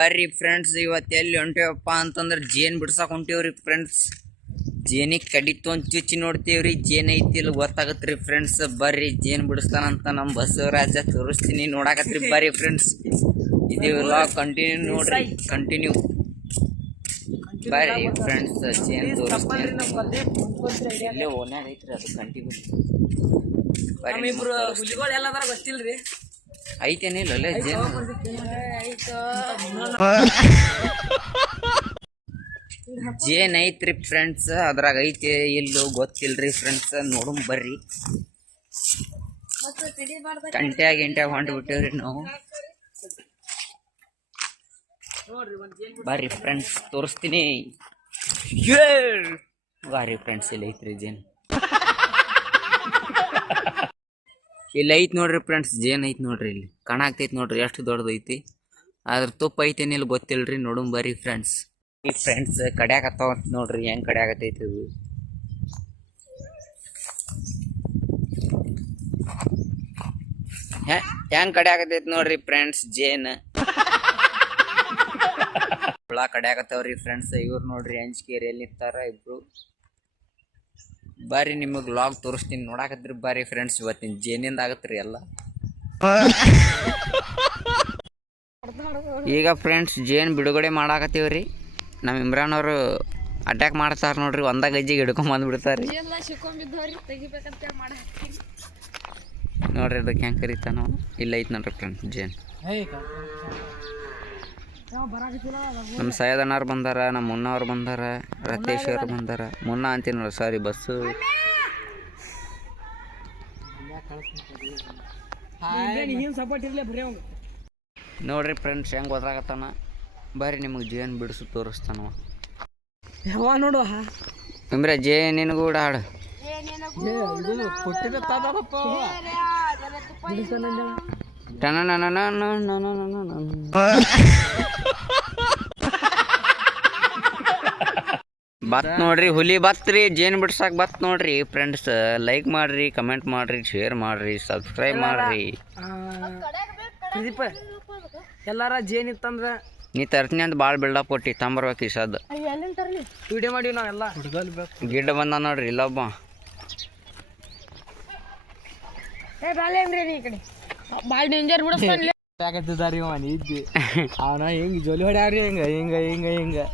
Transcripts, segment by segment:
ಬರ್ರಿ ಫ್ರೆಂಡ್ಸ್, ಇವತ್ತು ಎಲ್ಲಿ ಹೊಂಟೇವಪ್ಪ ಅಂತಂದ್ರೆ ಜೇನ್ ಬಿಡ್ಸಕ್ ಹೊಂಟೇವ್ರಿ ಫ್ರೆಂಡ್ಸ್. ಜೇನಿಗೆ ಕಡಿತು ಅಂತ ಚುಚ್ಚಿ ನೋಡ್ತೇವ್ರಿ, ಜೇನ್ ಐತಿಲ್ಲ ಗೊತ್ತಾಗತ್ರಿ ಫ್ರೆಂಡ್ಸ್. ಬರ್ರಿ ಜೇನ್ ಬಿಡಿಸ್ತಾನಂತ ನಮ್ಮ ಬಸವರಾಜ ತೋರಿಸ್ತೀನಿ, ನೋಡಾಕತ್ರಿ ಬರ್ರಿ ಫ್ರೆಂಡ್ಸ್. ಇದು ವ್ಲಾಗ್ ಕಂಟಿನ್ಯೂ ನೋಡ್ರಿ, ಕಂಟಿನ್ಯೂ ಬರ್ರಿ ಫ್ರೆಂಡ್ಸ್. ಜೇನ್ ತೋರಿಸ್ತೀನಿ, ಇಲ್ಲೇ ಓನ್ಯಾಗ ಐತ್ರಿ ಅದು ಕಂಟಿನ್ಯೂ ಬರ್ರಿ. ಗೊತ್ತಿಲ್ರಿ ಐತೇನಿಲ್ಲ ಜೇನ್ ಜೇನ್ ಐತ್ರಿ ಫ್ರೆಂಡ್ಸ್, ಅದ್ರಾಗ ಐತೆ ಎಲ್ಲೋ ಗೊತ್ತಿಲ್ರಿ ಫ್ರೆಂಡ್ಸ್. ನೋಡಮ್ ಬರ್ರಿ. ಗಂಟ್ಯಾಗ ಹೊಂಟು ಬಿಟ್ಟೇವ್ರಿ ನಾವು. ಬರ್ರಿ ಫ್ರೆಂಡ್ಸ್ ತೋರಿಸ್ತೀನಿ. ಬರ್ರಿ ಫ್ರೆಂಡ್ಸ್, ಇಲ್ಲಿ ಐತ್ರಿ ಜೇನ್, ಇಲ್ಲಿ ಐತ್ ನೋಡ್ರಿ ಫ್ರೆಂಡ್ಸ್. ಜೇನ್ ಐತ್ ನೋಡ್ರಿ, ಇಲ್ಲಿ ಕಾಣಾಗ್ತೈತಿ ನೋಡ್ರಿ ಎಷ್ಟು ದೊಡ್ಡದೈತಿ. ಅದ್ರ ತುಪ್ಪ ಐತೇನಿಲ್ಲ ಗೊತ್ತಿಲ್ರಿ, ನೋಡಮ್ ಬರ್ರಿ ಫ್ರೆಂಡ್ಸ್. ಈ ಫ್ರೆಂಡ್ಸ್ ಕಡ್ಯಾಕತ್ತಾವ ನೋಡ್ರಿ, ಹೆಂಗ್ ಕಡ್ಯಾಕತೈತಿ ಇದು. ಹೆಂಗ್ ಕಡ್ಯಾಕತೈತಿ ನೋಡ್ರಿ ಫ್ರೆಂಡ್ಸ್ ಜೇನ್. ಹುಳ ಕಡ್ಯಾಕತ್ತವ್ರಿ ಫ್ರೆಂಡ್ಸ್. ಇವ್ರು ನೋಡ್ರಿ ಅಂಜಿಕೆರೆಯಲ್ಲಿ ನಿಂತಾರ ಇಬ್ರು. ಬರ್ರಿ ನಿಮಗ್ ವ್ಲಾಗ್ ತೋರಿಸ್ತೀನಿ, ನೋಡಾಕತ್ರಿ ಬರ್ರಿ ಫ್ರೆಂಡ್ಸ್. ಇವತ್ತಿನ ಜೇನಿಂದ ಆಗತ್ರಿ ಎಲ್ಲ. ಈಗ ಫ್ರೆಂಡ್ಸ್ ಜೇನ್ ಬಿಡುಗಡೆ ಮಾಡಾಕತ್ತೀವ್ರಿ. ನಮ್ಮ ಇಮ್ರಾನ್ ಅವರು ಅಟ್ಯಾಕ್ ಮಾಡ್ತಾರ ನೋಡ್ರಿ, ಒಂದ ಗಜ್ಜಿಗೆ ಹಿಡ್ಕೊಂಡ್ ಬಂದ್ಬಿಡ್ತಾರ್ರಿ ನೋಡ್ರಿ. ಅದಕ್ಕೆ ಹೆಂಗೆ ಕರೀತಾನ ಇಲ್ಲ ಐತ್ ನೋಡ್ರಿ ಫ್ರೆಂಡ್ಸ್ ಜೇನ್. ನಮ್ಮ ಸೈಯದಣ್ಣವ್ರು ಬಂದಾರ, ನಮ್ಮ ಮುನ್ನವ್ರು ಬಂದಾರ, ರತೇಶ್ ಅವ್ರು ಬಂದಾರ. ಮುನ್ನ ಅಂತೀನಿ ನೋಡ್ರಿ, ಸಾರಿ ಬಸ್ಸು. ನೋಡ್ರಿ ಫ್ರೆಂಡ್ಸ್ ಹೆಂಗೆ ಓದ್ರಾಗತ್ತಾನ. ಬರ್ರಿ ನಿಮಗೆ ಜೇನ್ ಬಿಡಿಸು ತೋರಿಸ್ತಾನವ. ನೋಡು ಇಮ್ರೆ ಜೇನಿನ ಕೂಡ ಹಾಡು. ಬತ್ ನೋಡ್ರಿ, ಹುಲಿ ಬತ್ರಿ, ಜೇನ್ ಬಿಡ್ಸಾಕ್ ಬತ್ ನೋಡ್ರಿ ಫ್ರೆಂಡ್ಸ್. ಲೈಕ್ ಮಾಡ್ರಿ, ಕಮೆಂಟ್ ಮಾಡ್ರಿ, ಶೇರ್ ಮಾಡ್ರಿ, ಸಬ್ಸ್ಕ್ರೈಬ್ ಮಾಡ್ರಿ. ಎಲ್ಲಾರ ಜೇನ್ ಇತ್ತಂದ್ರ ನೀ ತರ್ತೀನಿ ಅಂತ ಭಾಳ ಬಿಲ್ಡಪ್ ಕೊಟ್ಟಿ ತಂಬರ್ಬೇಕು ಈ ಸದ್. ವಿಡಿಯೋ ಮಾಡಿವಿ ನಾವೆಲ್ಲ. ಗಿಡ್ಡ ಬಂದ ನೋಡ್ರಿ ಇಲ್ಲೊಬ್ಬ. ಭಾಳ ಡೇಂಜರ್ ಬಿಡಿಸ್ತಾನಿದ್ದಾರಿ ಇದ್ದಿ ಅವನ ಹಿಂಗೆ ಜೋಲಿ ಹೊಡ್ಯಾವ್ರಿ. ಹಿಂಗೆ ಹಿಂಗೆ ಹಿಂಗೆ ಹಿಂಗೆ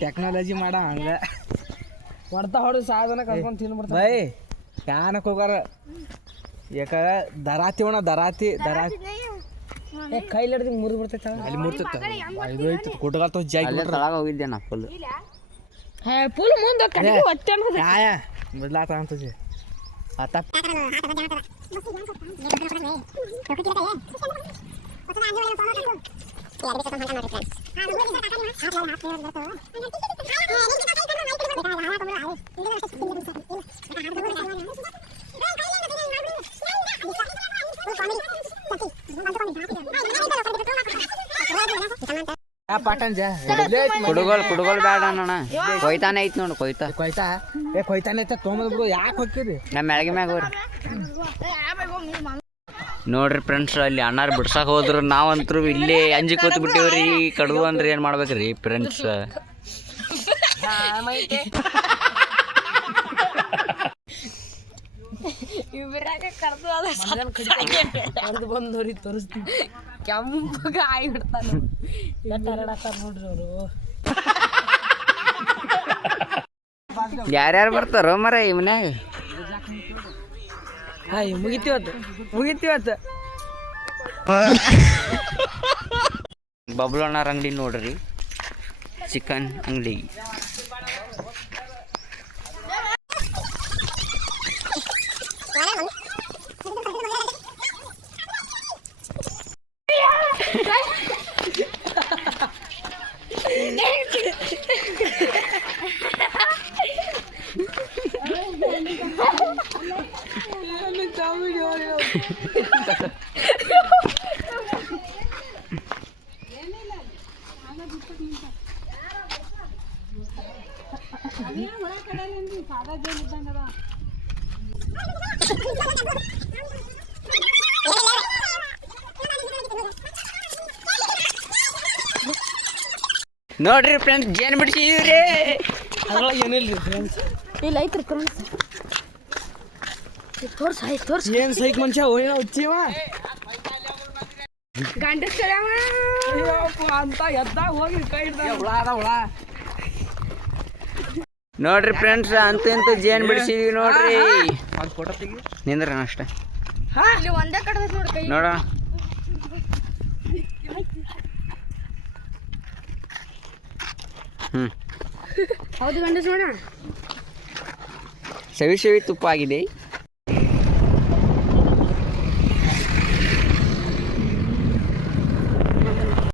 ಟೆಕ್ನಾಲಜಿ ಮಾಡ ಹಂಗೆ ಹೊಡ್ತಾ ಹೊಡೆದು ಸಾಧನ ಕರ್ಕೊಂಡು ತಿಂದ್ಬಿಡ್ತ. ಬೈ ಯಾನಕ್ಕೆ ಹೋಗಾರ ಯಾಕ ದರಾತಿ ಒಣ ದರಾತಿ ಕೈಲಿ ಹಿಡ್ದು ಮುರಿದು ಬಿಡ್ತೈತೆ. ಅಲ್ಲಿ ಮುರ್ತೈತೆ, ಇದು ಐತಿ ಕುಟ್ಗಾತ ಜಾಗಿ ತಳಗ ಹೋಗಿದ್ದೆ ನಾ ಫುಲ್ ಮುಂದೆ ಬದಲಾತ ಅಂತಜಿ ಆತ. ಕುಡುಗೋಲ್ ಬೇಡ ಅಣ್ಣ, ಕೊಯ್ತಾನೆ ಐತಿ ನೋಡು. ಕೊಯ್ತಾನೆ ಐತ ತೊಗೊಂಬಂದ್ಬಿಡು. ಯಾಕೆ ಹೋಗ್ತೀರಿ ನಮ್ಮ ಮ್ಯಾಳ್ಗೆ ಮ್ಯಾಗ ಹೋಗ್ರಿ. ನೋಡ್ರಿ ಫ್ರೆಂಡ್ಸ್, ಅಲ್ಲಿ ಅಣ್ಣಾರು ಬಿಡ್ಸಾಕ ಹೋದ್ರು, ನಾವಂತರೂ ಇಲ್ಲೇ ಅಂಜಿ ಕೂತ್ ಬಿಟ್ಟಿವ್ರಿ. ಕಡ್ದು ಅಂದ್ರೆ ಏನ್ ಮಾಡ್ಬೇಕ್ರಿ ಫ್ರೆಂಡ್ಸ್. ಬಂದವ್ರಿ ತೋರಿಸ್ತೀನಿ, ಕೆಂಪಗ ಆಯಿ ಬಿಡ್ತಾನ ನೋಡ್ರಿ ಅವರು. ಯಾರ್ಯಾರು ಬರ್ತಾರೋ ಮರ ಈ ಮನ್ಯಾಗ. ಮುಗಿತೀವತ್ತು ಬಬ್ಲು ಅಣ್ಣಾರ ಅಂಗಡಿ ನೋಡ್ರಿ, ಚಿಕನ್ ಅಂಗಡಿ. ನೋಡ್ರಿ ಫ್ರೆಂಡ್ಸ್ ಜೇನ್ ಬಿಡಿಸಿದ್ರಿ. ಅದ್ರೊಳಗೆ ಏನಿಲ್ಲ ರೀ ಫ್ರೆಂಡ್ಸ್. ಇಲ್ಲ ಐತ್ರಿ ಫ್ರೆಂಡ್ಸ್. ತೋರ್ಸ ಏನು ಸೈಕ್ ಮನುಷ್ಯ ಹೋಯ್ನ ಹುಚ್ಚಿವ ಗಂಡಸ್ ಅಂತ ಎದ್ದಾಗ ಹೋಗಿ ಕೈ ಹಿಡ್ದ ಹುಳ ಅದ ಹುಳ. ನೋಡ್ರಿ ಫ್ರೆಂಡ್ಸ್ ಅಂತೂ ಜೇನ್ ಬಿಡಿಸಿದ್ವಿ ನೋಡ್ರಿ. ಒಂದು ಫೋಟೋ ತೆಗಿ. ನಿಂದ್ರ ಅಷ್ಟೇ ಇಲ್ಲಿ ಒಂದೇ ಕಡೆ ನೋಡಿ ಕೈ. ನೋಡ. ಹೌದು ಗಂಡಸ್ ನೋಡ. ಸವಿ ಸವಿ ತುಪ್ಪ ಆಗಿದೆ.